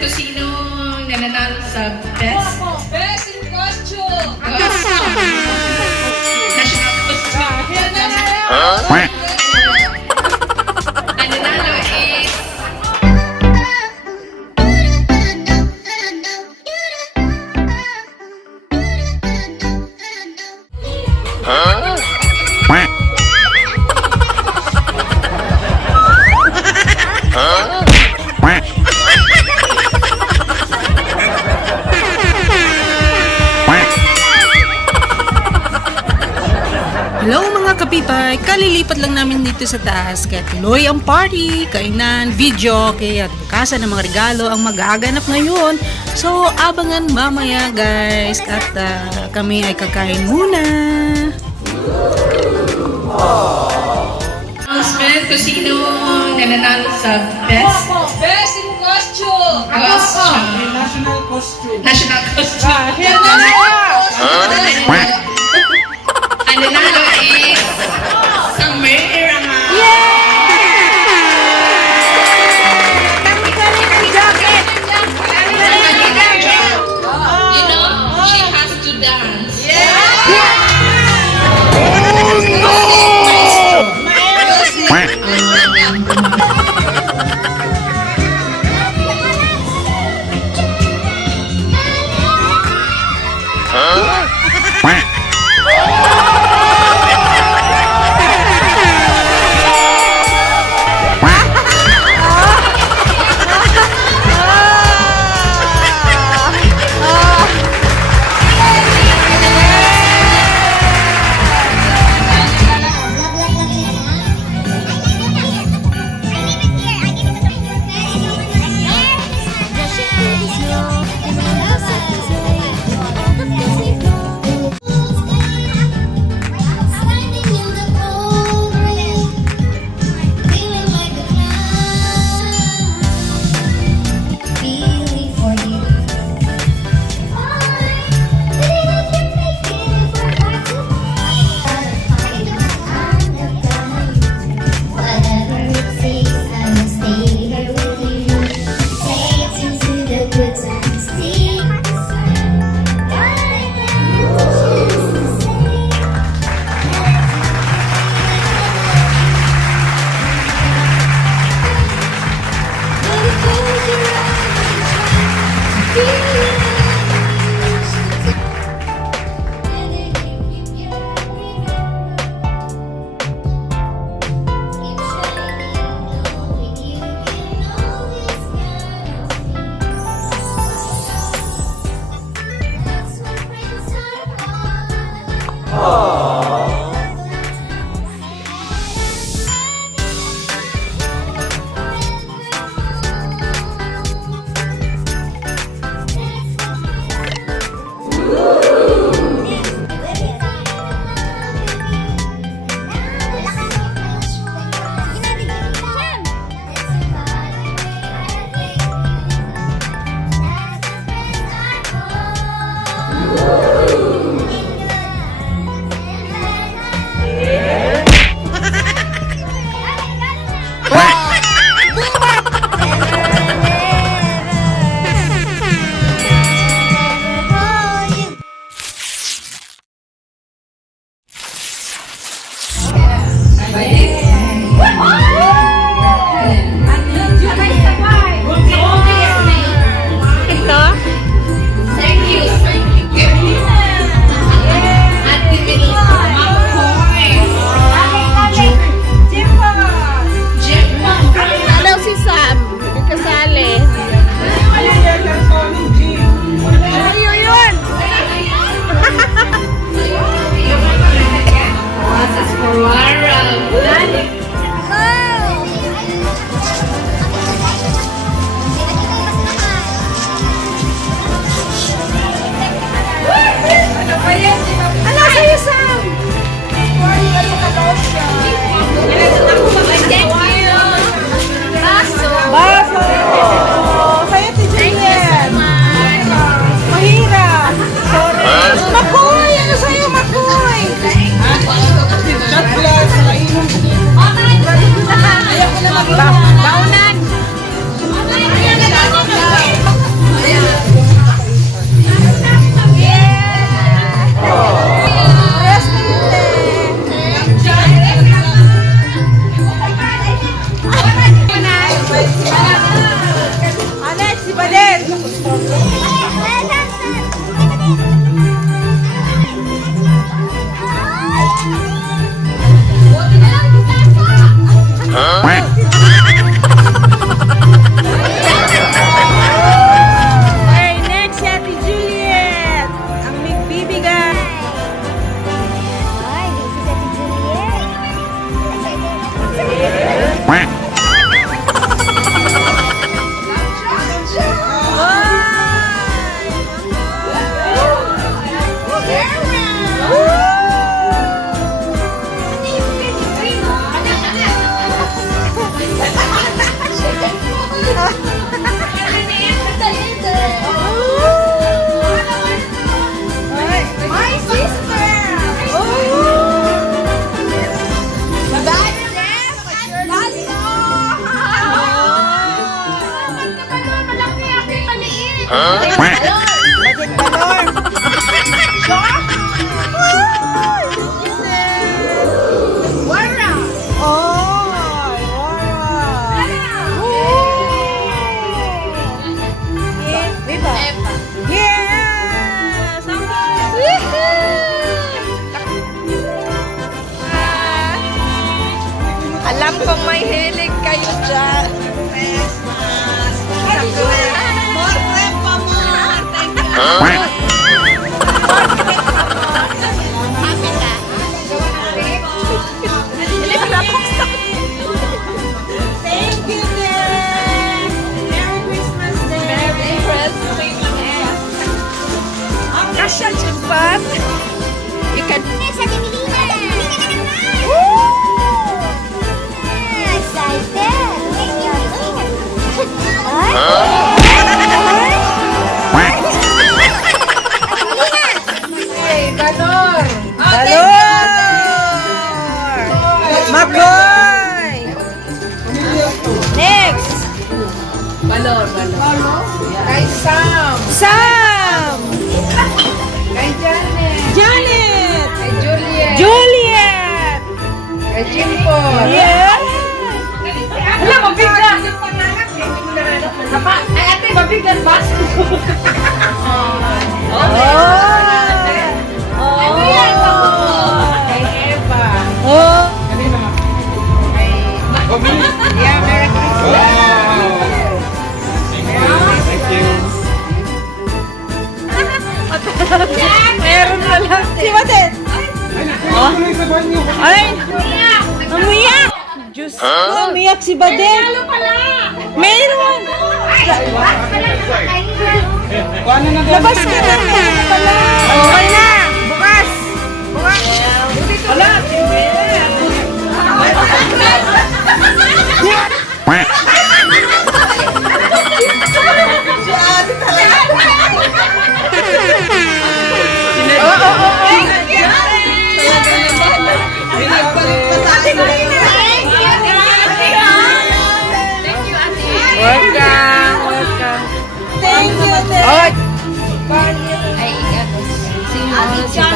kung sino nananalo sa best Kalilipat lang namin dito sa taas kaya tuloy ang party, kainan, video, kaya bukasan ng mga regalo ang magaganap ngayon. So, abangan mamaya guys at ah, kami ay kakain muna. announcement kung sino nananalo sa best Best in costume! costume. National costume. National costume. Sara Huh?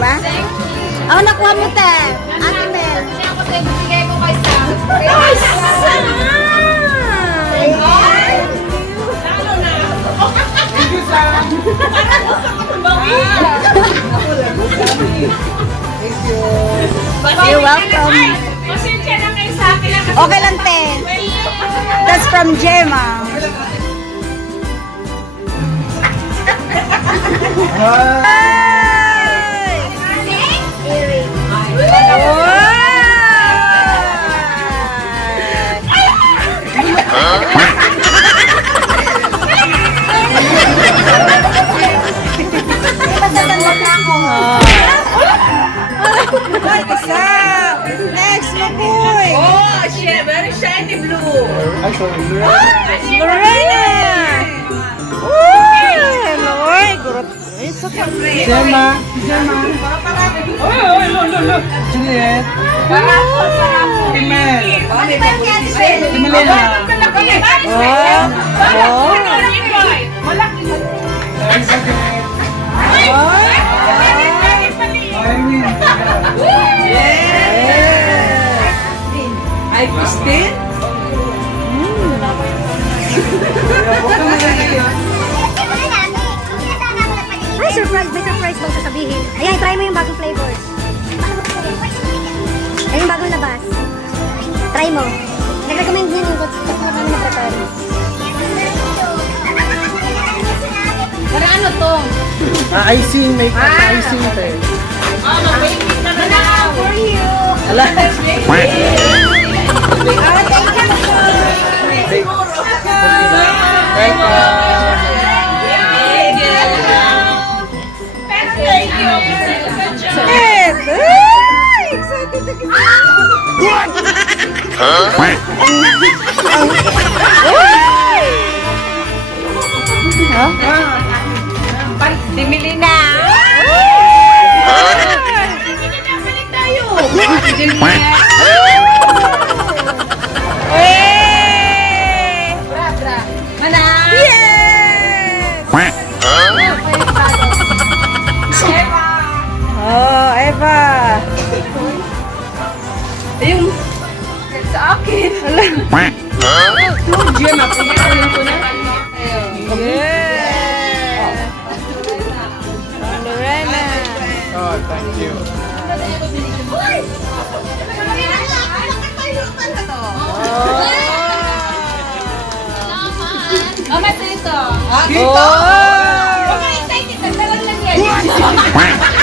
Ba? Oh, nakuha mo, te. Ate Mel. Hindi ako sa ibigay ko kay Sam. Ay, saan? You're welcome. Pasensya na kayo sa akin. Okay lang, te. That's from Gemma. Next, Makoy! Oh, shit. Very shiny blue. Lorena! Uy! Lord! Gurot. It's okay. Gemma, Gemma. Oy, oy, lo, lo, lo. Juliet. Emel. Emelina. Oh! Ay, Christine? Mm. Ay, surprise! May surprise bang sasabihin? Ayan, try mo yung bagong flavors. Ay, yung bagong labas. Try mo. Nag-recommend niya ng coach na kami na prepare. Para ano to? Ah, icing, may icing to eh. Manang for you. Ala. Thank you. Ed! Ay! Excited na kasi. Dimili na. Eh! Manang. Yes! Oh, Eva! Sa akin. Yeah! Oh, thank you. Oh, mas ito. Oh! Excited. Nagdalan lang yan.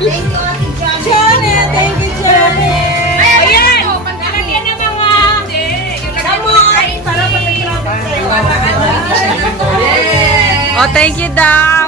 Janet! Thank you, Janet! Ayan! Lalagyan ng mga... Gamot! Para pag nag-traffic kayo. Oh, thank you, Dad!